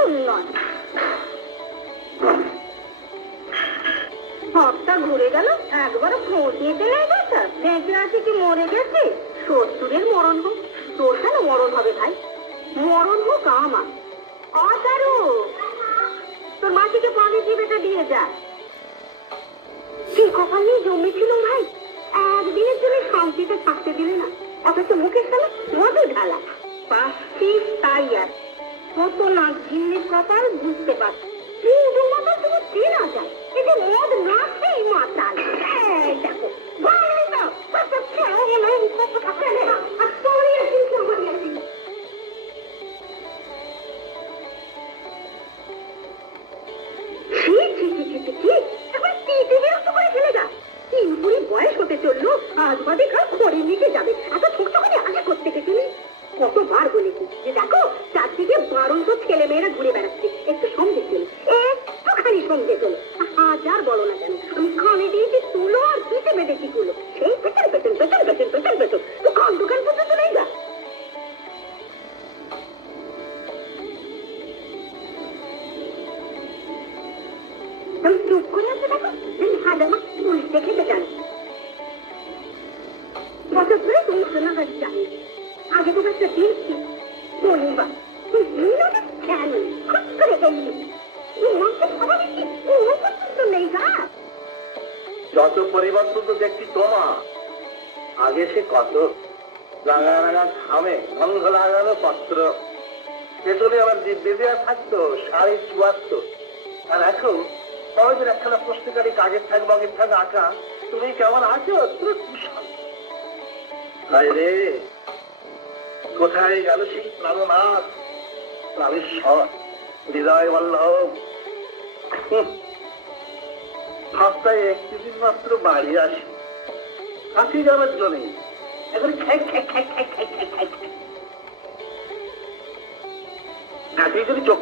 কিন্তু নয়। হপটা ঘুরে গেল, একবার খোঁজ নিতে নেই কথা। দেখে আছে কি মরে গেছে? শ্বশুরের মরণ হোক, তোর কেন মরণ হবে ভাই? মরণ হোক আমার। অতারু, তোর মাটিকে পানি চিবেটা দিয়ে যা। কি কপাল নিয়ে জমেছিল ভাই, একদিনের জন্য শান্তিতে থাকতে দিলে না, অথচ মুখের সামনে মধু ঢালা। পাচ্ছিস তাই আর কত না ঝিল্লির কপাল বুঝতে পারছি। তুমি চেনা যায়, এই যে মদ না খেয়ে মাতাল। দেখো বয়স হতে চললো, আজ বাদে কাল ঘরে নিতে যাবে। এত ছোটখানি আগে করতে গেছি কতবার বলেছি যে দেখো চারদিকে বারণ তো ছেলে মেয়েরা ঘুরে বেড়াচ্ছে, একটু সঙ্গে চলো, একটুখানি সঙ্গে চলো। হাজার বলো না কেন, আমি কানে দিয়েছি তুলো আর পিঠে বেঁধেছি গুলো, সেই পেছন পেছন পেছন পেছন পেছন পেছন দোকান দোকান পর্যন্ত চলে যা। চুপ করে আছে দেখো, হাজার পুলিশ দেখে জানো বছর ধরে তুমি সোনাগাড়ি জানি আগে তো একটা দিয়েছি শনিবার কেন খুব করে গেলি নেই গা। যত পরিবর্তন তো দেখছি তোমা, আগে সে কত রাঙা রাঙা ঘামে গন্ধ লাগানো পত্র, পেটনে আবার দিব্যে দেওয়া থাকতো 74.5, আর এখন সহজের একখানা প্রশ্নকারী কাগের থাক বাগের থাক আঁকা, তুমি কেমন আছো? কুশল রে, কোথায় গেল সেই প্রাণনাথ, প্রাণেশ্বর, হৃদয় বল্লভ? সপ্তাহে একটি দিন মাত্র বাড়ি আসি, কাছে যাওয়ার জন্য এখন যদি চোখ